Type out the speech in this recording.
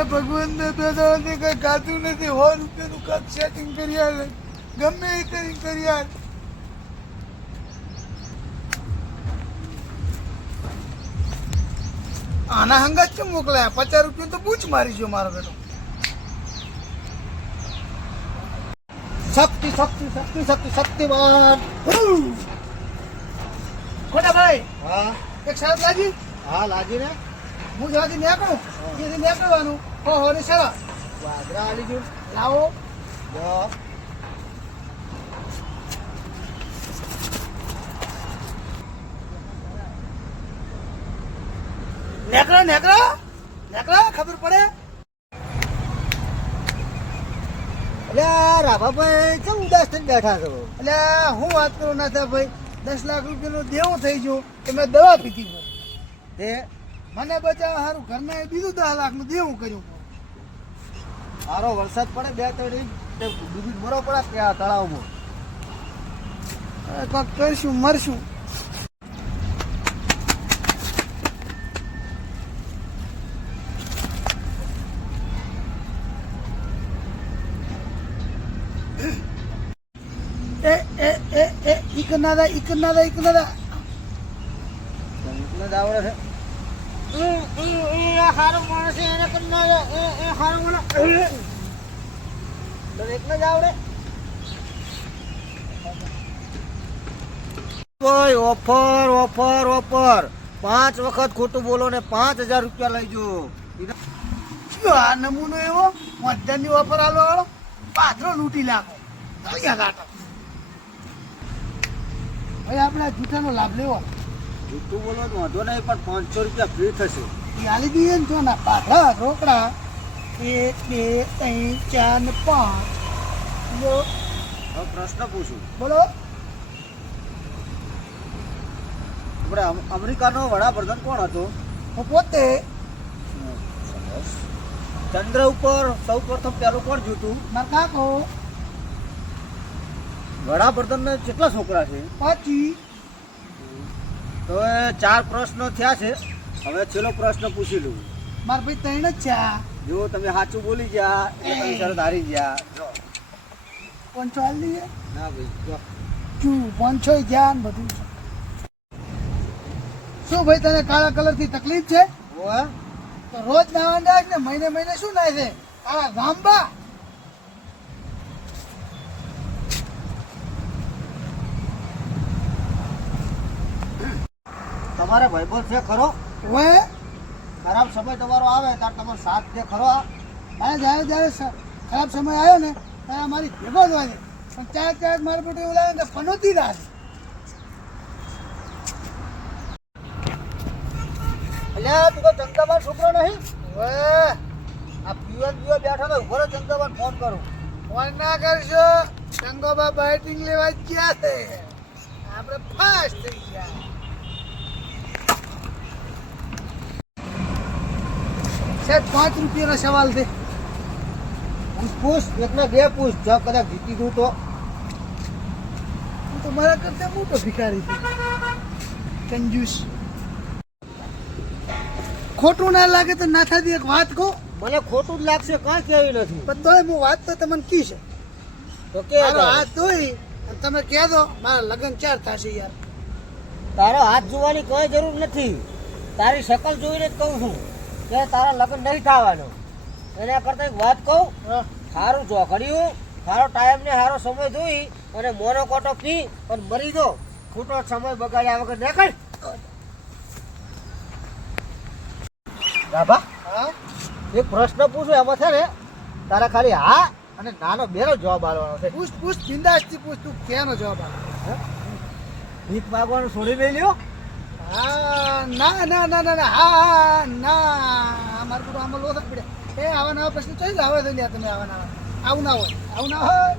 એ ભગવાન ને દાદાને કઈ ગાતું નથી. 100 રૂપિયાનું કાંક સેટિંગ કરી આલે, ગમે એ કરી આલે. આના હંગાત કેમ મોકલાયા? 50 રૂપિયા તો બૂચ મારી ગયો મારો બેટો. શક્તિ શક્તિ શક્તિ શક્તિ શક્તિમાન. ખોટા ભાઈ, હા એક શરત લાગી. હા લાગી ને. હું જવાથી નીકળું એથી નીકળવાનું. હો ની શરત વાદરા આલી ગયું. લાવો. લો. નેકળો ખબર પડે. એટલે રાભાભાઈ કેમ ઉદાસ થઈને બેઠા છો? એટલે હું વાત કરું ના થાય ભાઈ, 10 લાખ રૂપિયાનું દેવું થઈ ગયું કે મેં દવા પીધી હોય. તે મને બચાવ સારું ઘરના એ બીજું 10 લાખનું દેવું કર્યું. સારો વરસાદ પડે 2-3 ઇંચ બીજું મરો પડે ત્યાં તળાવમાં. કંઈક કરશું મરશું. ઇકનાદા તમને જ આવડે છે. હારો માણસ એને હારો માણસ દરેકને જ આવડે. કોઈ ઓફર ઓફર ઓફર 5 વખત ખોટું બોલો ને 5000 રૂપિયા લઈ જો. આ નમૂનો એવો મધ્યાની ઓફર આલો વાળો પાથરો લૂંટી લાગો. ભાઈ આપણે જૂઠાનો લાભ લેવો. જૂઠું બોલો તો વાંધો નહીં, પણ 500 રૂપિયા ફ્રી થશે. એ આલી દઈએ ને તો ના પાથરા રોકડા 1 2 3 4 ને 5. હવે પ્રશ્ન પૂછું. બોલો. આપણે અમેરિકાનો વડાપ્રધાન કોણ હતો? હું પોતે. ચંદ્ર ઉપર સૌ પ્રથમ પહેલું કોણ જીતું? મારા કાકો. વડાપ્રધાનને કેટલા છોકરા છે? 25. તો એ 4 પ્રશ્નો થયા છે. હવે છેલ્લો પ્રશ્ન પૂછી લઉં. મારા ભાઈ 3 જ છે. જો તમે સાચું બોલી ગયા એટલે તમે શરત હારી ગયા. જો કોણ ચાલ દઈએ ના ભાઈ જો. શું 500 જ્ઞાન બધું છે. શું ભાઈ તને કાળા કલર થી તકલીફ છે? ઓએ તો રોજ નાવા જાય ને મહિને શું નાય છે? આ ગામબા. તમારે ભાઈબંધ છે ખરો? ઓએ ખરાબ સમય તમારો આવે ત્યારે તમારો સાથ દે ખરો? મારે જ્યારે ખરાબ સમય આવ્યો ને ત્યારે મારી ભેગો જ હોય છે. પણ ક્યાંક મારું બેટું એવું લાગે કે પનોતી રાહ છે. અલ્યા તું તો ચંદાબાન છોકરો નહીં? ઓએ આ પીવન બેઠો તો ઉભો ચંદાબાન ફોન કરું. ફોન ના કરશો. સંગોબા બાઇટિંગ લેવા જ ગયા છે. આપણે ફાસ્ટ થઈ ગયા. સાહેબ 5 રૂપિયાનો સવાલ છે. પૂછ એકને 2 પૂછ. જો કદાચ જીતી દઉં તો હું તો મારા કરતા મોટો ભિખારી છું. કંજૂસ. ખોટું ના લાગે તો ના થતી એક વાત કહું. મને ખોટું જ લાગશે, કાંઈ કેવી નથી. પણ તોય હું વાત તો તમને કી છે. તો કે મારો હાથ ધોઈ અને તમે કહે દો મારા લગ્ન 4 થશે યાર. તારો હાથ જોવાની કોઈ જરૂર નથી. તારી શકલ જોઈને જ કહું છું કે તારા લગ્ન નહીં થવાનો. એના કરતાં એક વાત કહું. સારું ચોકડ્યું, સારો ટાઈમ ને સારો સમય જોઈ અને મોનો કોટો પી અને મરી દો. ખોટો સમય બગાડ્યા વગર નીકળ. રાભા હા એક પ્રશ્ન પૂછું, એમાં છે ને તારા ખાલી હા અને નાનો બેનો જવાબ આપવાનો છે. પૂછ બિંદાસથી પૂછ. તું કેનો જવાબ આપ. ભીખ માગવાનું છોડી નહીં લ્યો. હા ના ના ના ના હા ના મારું આમાં લોસા પડ્યા. એ આવા નવા પ્રશ્ન ચોઈ આવે છે તમે આવા નવા. આવું ના હોય.